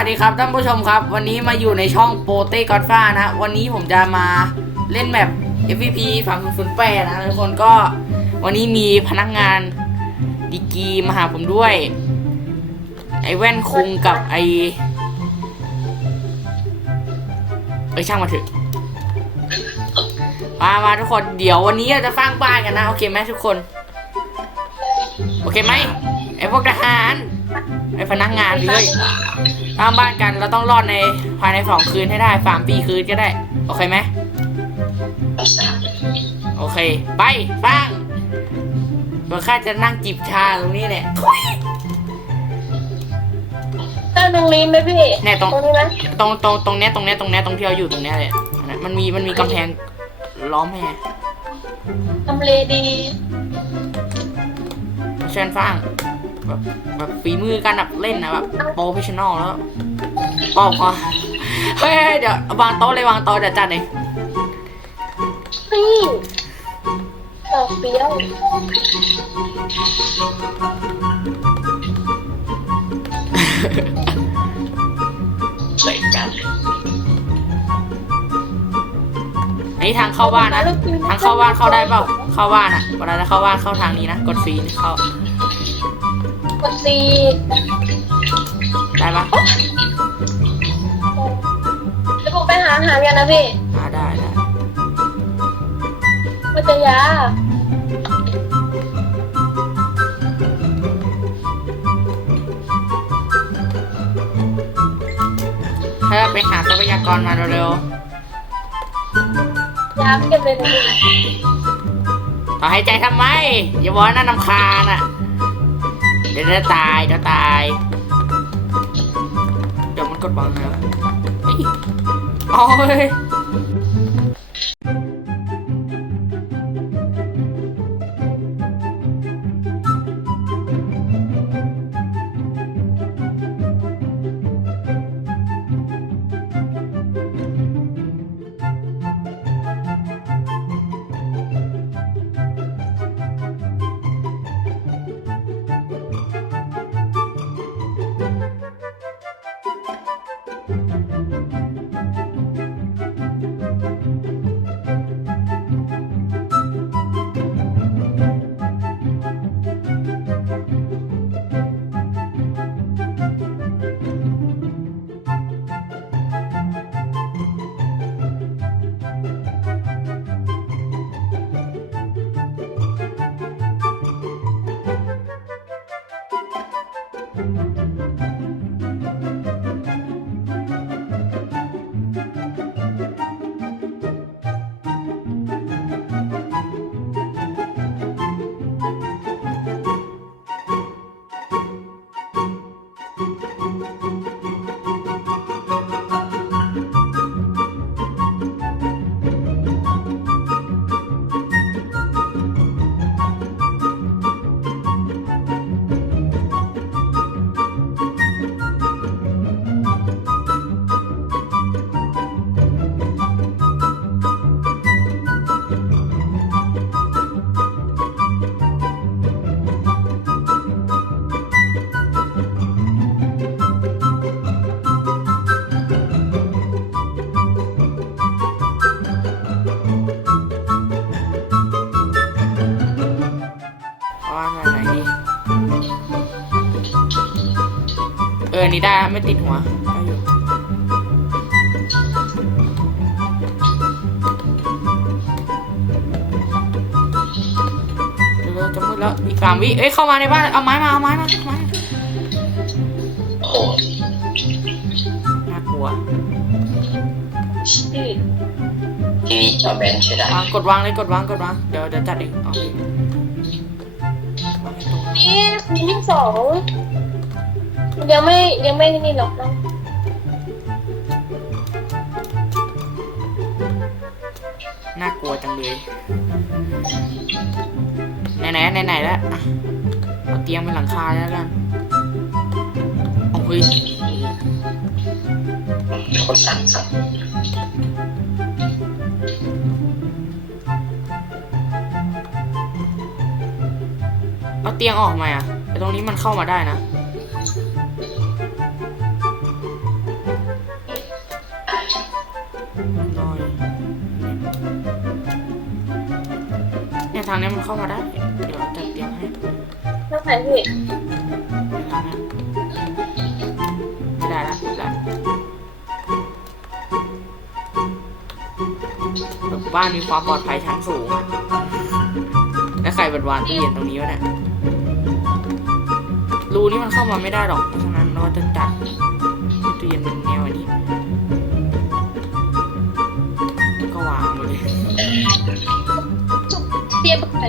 วัสดีครับท่านผู้ชมครับ วันนี้มาอยู่ในช่องโปเต้กอดฟ้านะ วันนี้ผมจะมาเล่นแบบ FVP ฝั่งศูนย์แปดนะทุกคนก็วันนี้มีพนักงานดีกีมาหาผมด้วย ไอแว่นคุงกับไอ้เอ้ยช่างมาเถอะมามาทุกคนเดี๋ยววันนี้เราจะสร้างบ้านกันนะ โอเคไหมทุกคน โอเคไหมไอพวกทหารไอพนักงานเลย สร้างบ้านกันเราต้องรอดในภายในสองคืนให้ได้สามปีคืนก็ได้ โอเคไหมโอเค ไปสร้างเมื่อข้าจะนั่งจิบชาตรงนี้แหละตั้งตรงนี้ไหมพี่เนี่ยตรงตรงนี้ไหมตรงตรงตรงเนี้ยตรงเนี้ยตรงเนี้ยตรงที่เราอยู่ตรงเนี้ยเลยอันนั้นมันมีมันมีกำแพงล้อมให้ไงทำเลดีเชิญสร้าง แบบแบบฝีมือการแบบเล่นนะแบบโปรเฟชชั่นอลแล้วปอกพอเฮ้ยเดี๋ยววางโต๊ะเลยวางโต๊ะเดี๋ยวจัดเองนี่ดอกเปรี้ยวใส่กันอันนี้ทางเข้าบ้านนะทางเข้าบ้านเข้าได้เปล่าเข้าบ้านอะเวลาจะเข้าบ้านเข้าทางนี้นะกดฟรีเข้า กดซีได้ปะเดี๋ยวผมไปหาอาหารกันนะพี่อ่าได้ได้มันจะยาเธอไปหาทรัพยากรมาเร็วยาเก็บเลยพี่ๆต่อให้ใจทำไม อย่าบอกว่าน่านำคาญอะเดี๋ยวจะตายเดี๋ยวตาย เดี๋ยวมันกดบังนะเฮ้ยโอ้ย นี่ได้นะไม่ติดหัวได้อยู่เดี๋ยวๆจะมืดแล้วอีกสามวิเอ้ยเข้ามาในบ้านเอาไม้มาเอาไม้มาเอาไม้มาโอ้โหน่ากลัวพี่ทีนี้จอแบนใช้ได้วางกดวางเลยกดวางกดวางเดี๋ยวเดี๋ยวจัดเองเอาดิวางให้ตรงนี่มีที่สอง ยังไม่ยังไม่นี่หรอกนะน่ากลัวจังเลยไหนไหนไหนไหนๆแล้วอะเอาเตียงเป็นหลังคาแล้วกันโอ้ยคนสั่งสั่งเอาเตียงออกมาอะแต่ตรงนี้มันเข้ามาได้นะ ทางเนี้ยมันเข้ามาได้ เดี๋ยวจัดเตรียมให้นั่งไหนพี่ทางเนี้ยไม่ได้ละไม่ได้ละแบบบ้านมีความปลอดภัยชั้นสูงอะแล้วใครบัดวานตู้เย็นตรงนี้วะเนี่ย รูนี่มันเข้ามาไม่ได้หรอก เพราะฉะนั้นเราจะจัดตู้เย็นเป็นแนวอันนี้ ก็วางไปเลย เทียบไป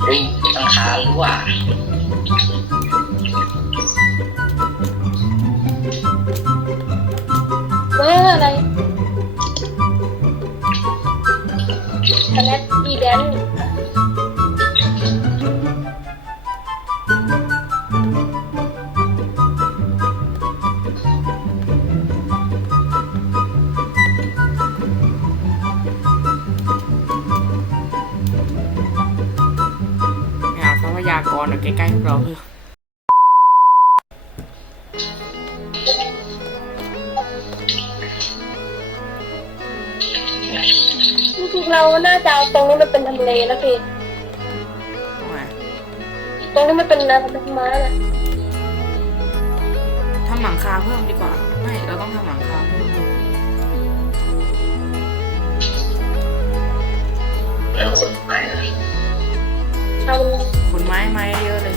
เฮ้ยตั้งคารู้ว่าเอออะไรคณะอีแดน รัพยากรอะใกล้ๆพวกเราเถอะจริงๆเราน่าจะเอาตรงนี้มันเป็นทำเลนะพี่ทำไมตรงนี้มันเป็นนาทำไม้นะทำหลังคาเพิ่มดีกว่า ไม่เราต้องทำหลังคาเพิ่มแล้วคนใหม่เลยเอาขนไม้ไม้เยอะเลย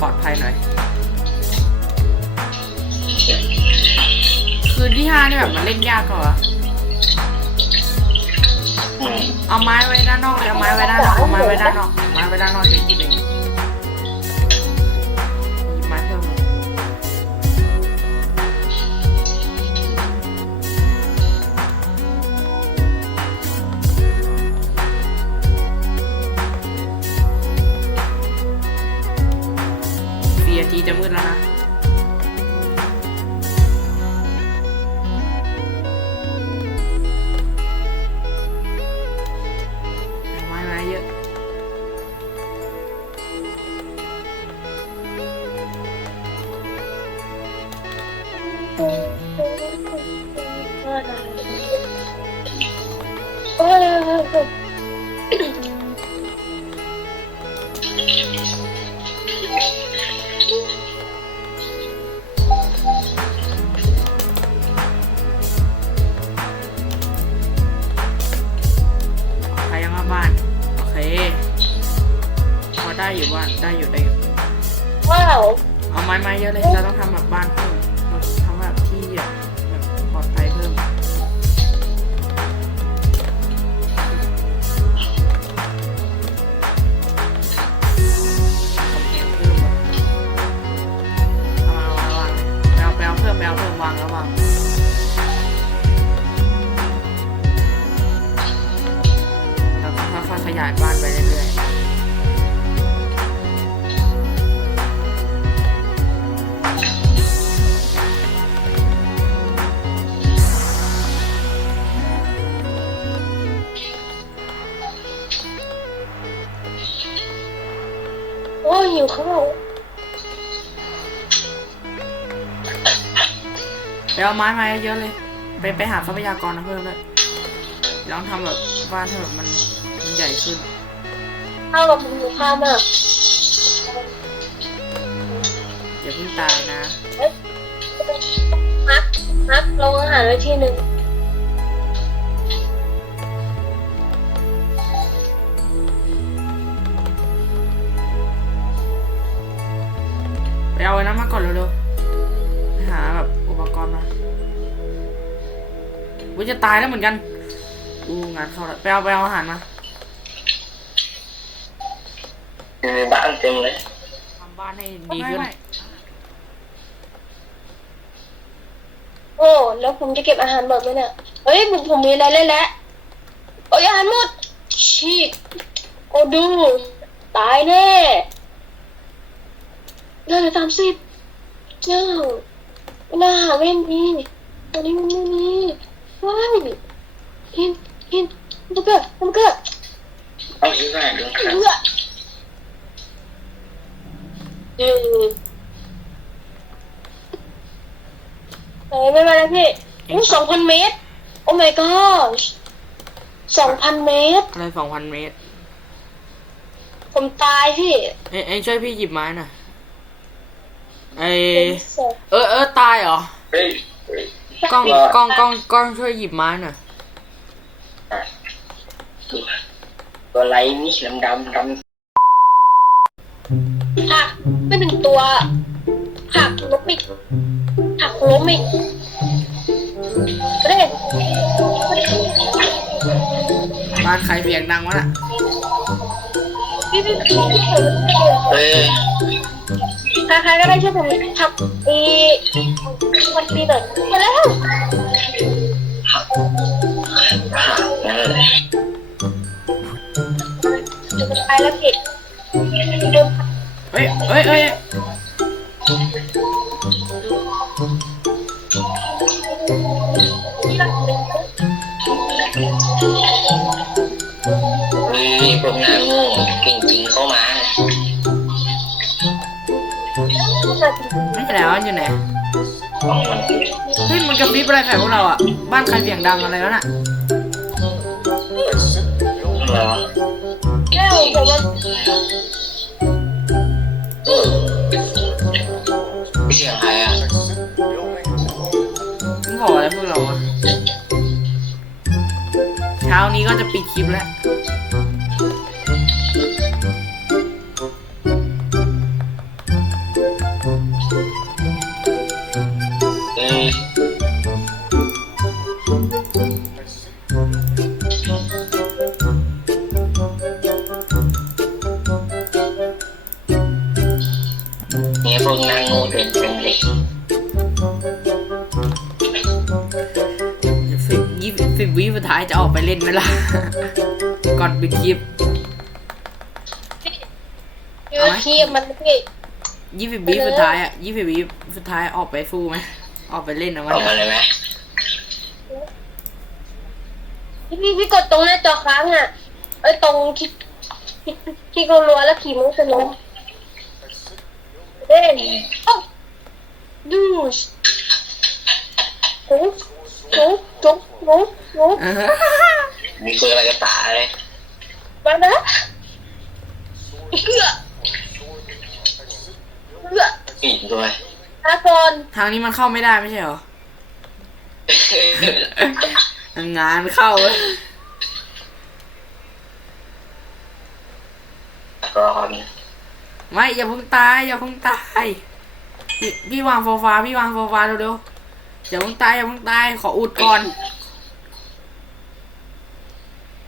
ปลอดภัยหน่อย คืนที่ห้านี่แบบมันเล่นยากกว่าวะอืมเอาไม้ไว้ด้านนอกเลยเอาไม้ไว้ด้านนอกเอาไม้ไว้ด้านนอกไม้ไว้ด้านนอกเดี๋ยวหยิบเองหยิ Oh, โอ้ยหิวข้าวไปเอาไม้มาเยอะเลย ไปไปหาทรัพยากรมาเพิ่มด้วยลองทำแบบบ้านให้แบบมันมันใหญ่ขึ้นข้าวกับผมหิวข้าวมากอย่าเพิ่งตายนะพักพักลงอาหารไว้ที่หนึ่ง เอาไว้นั้นมาก่อนเร็วๆหาแบบอุปกรณ์มาวิจะตายแล้วเหมือนกันอู้งานเขาแล้ไปเอาไปเอาอาหารมาบ้านเต็มเลยทำบ้านให้ดีขึ้น โอ้แล้วผมจะเก็บอาหารหมดไหมเนี่ย เฮ้ยผมผมมีอะไรเล่นแล้วโอ้ยอาหารหมดชีกโอ้ดู ตายแน่ เดือนละสามสิบเจ้าเวลาหาเว้นมีตอนนี้มันไม่มีว้ายกินกินมันเกิดมันเกิดเอาอีกหน่อยดูครับเลือดอืมเฮ้ยไม่มาแล้วพี่อู้สองพันเมตร โอ้ my god สองพันเมตร อะไรสองพันเมตร ผมตายพี่ เอ้ยเอ้ยช่วยพี่หยิบไม้หน่อย ไอเป็นศพเออเออตายเหรอ เฮ้ยเฮ้ยกล้องกล้องกล้องกล้องช่วยหยิบไม้หน่อยตัวตัวไรนี่ดำดำดำหักไม่ถึงตัวหักล้มอีกหักล้มอีกเร่บ้านใครเสียงดังวะน่ะพี่พี่พี่พี่เฮ้ย ใครๆก็ได้ช่วยผมทักอีวันปีหน่อยมาแล้วนั่นเลยจะไปแล้วพี่เฮ้ยเฮ้ยเฮ้ยมีพวกนางโง่จริงๆเข้ามา ไม่ใช่แล้วอยู่ไหนต้องมันเฮ้ยมันกระพริบอะไรใส่พวกเราอะ บ้านใครเสียงดังอะไรแล้วน่ะเหรอแก้วผมว่าเสียงใครอะมึงบอกอะไรพวกเราอะ เช้านี้ก็จะปิดคลิปแล้ว ไปเล่นไหมล่ะ ก่อนปิดคลิปพี่ว่าขี้มันพี่ ยี่สิบวิสุดท้ายอะยี่สิบวิสุดท้ายออกไปฟูไหมออกไปเล่นเอาอไว้อกมาเลยไหมพี่พี่พี่กดตรงหน้าจอค้างอะไอ้ยตรงที่ที่ที่รัวๆแล้วขี่มุ้งจะล้มเด่นโอ้ดูสโอ้โหโอ้โหโอ้โห มีคนอะไรก็ตายเลยมานะเอื้อเอื้อปีกด้วยลาก่อนทางนี้มันเข้าไม่ได้ไม่ใช่เหรอ งานเข้าเว้ยร้อนไม่อย่าเพิ่งตายอย่าเพิ่งตายพี่พี่วางโซฟาพี่วางโซฟาเร็วๆอย่าเพิ่งตายอย่าเพิ่งตายขออุดก่อน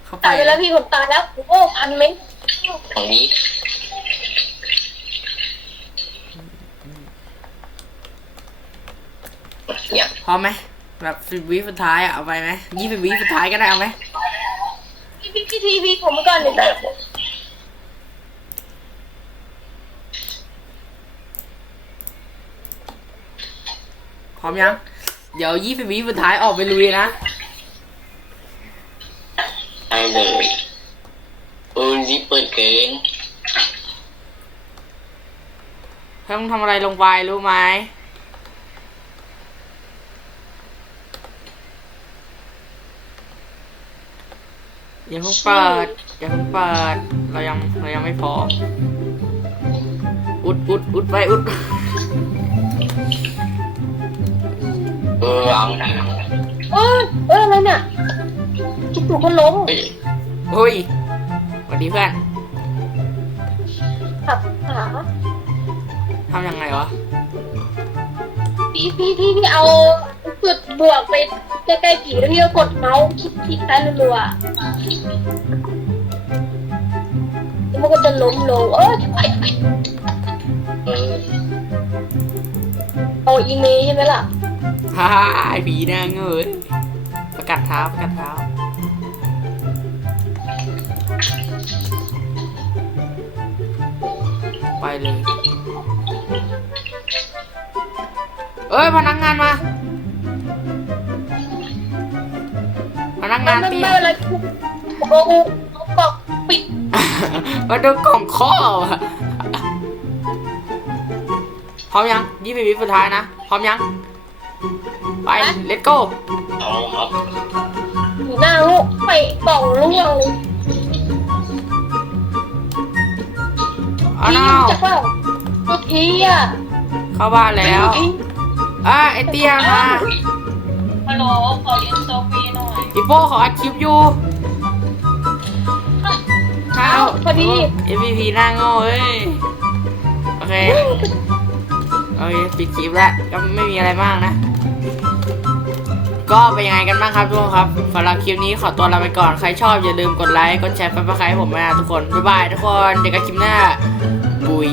เข้าไปตายไปแล้วพี่ผมตายแล้วโอ้พันเมตรของนี้เนี่ยพร้อมไหมแบบสิบวิสุดท้ายอะเอาไปไหมยี่สิบวิสุดท้ายก็ได้เอาไหมพี่พี่พี่ทีพี่ผมก่อนหนึ่งได้หมดพร้อมยัง เดี๋ยวยี่สิบวิสุดท้ายออกไปลุยนะได้ เลยเออรีบเปิดเกินเพิ่งทำอะไรลงไปรู้ไหมอย่าเพิ่งเปิดอย่าเพิ่งเปิดเรายังเรายังไม่พร้อมอุดอุดอุดไปอุดเออเอาได้เอาได้เอ้ยเอ้ยอะไรเนี่ย จุกจุกมันล้มเฮ้ยเฮ้ยสวัสดีเพื่อนขับขาทำยังไงวะพี่พี่พี่พี่เอาจุดบวกไปใกล้ๆผีแล้วพี่ก็กดเมาส์คลิกคลิกซ้ายรัวๆแล้วมันก็จะล้มลงเออไปไปเออเอาอีเมลใช่ไหมล่ะฮ่าไอผีนางเอ้ยประกัดเท้าประกัดเท้า ไปเลย เอ้ยพนักงานมา พนักงานไม่เตี้ยไม่อะไรโอ้โหกอกปิดมาดูกล่องข้อว่ะพร้อมยังยี่สิบวิสุดท้ายนะ พร้อมยัง ไป let's go เอาครับอยู่หน้าลูกไปกล่องล่ว เลยเอาพีน้าจะเข้าลูกพีอะเข้าบ้านแล้วพีอะไอเตี้ยมาฮัลโหลขอเรียนโซฟีหน่อยอีโป้ขออัดคลิปอยู่ข้าวพอดี MVP หน้าโง่เอ้ยโอเคโอเคปิดคลิปแล้วก็ไม่มีอะไรมากนะ ก็เป็นยังไงกันบ้างครับทุกคนครับสำหรับคลิปนี้ขอตัวลาไปก่อนใครชอบอย่าลืมกดไลค์กดแชร์ไปใครให้ผมมาทุกคนบ๊ายบายทุกคนเจอกันคลิปหน้าบุย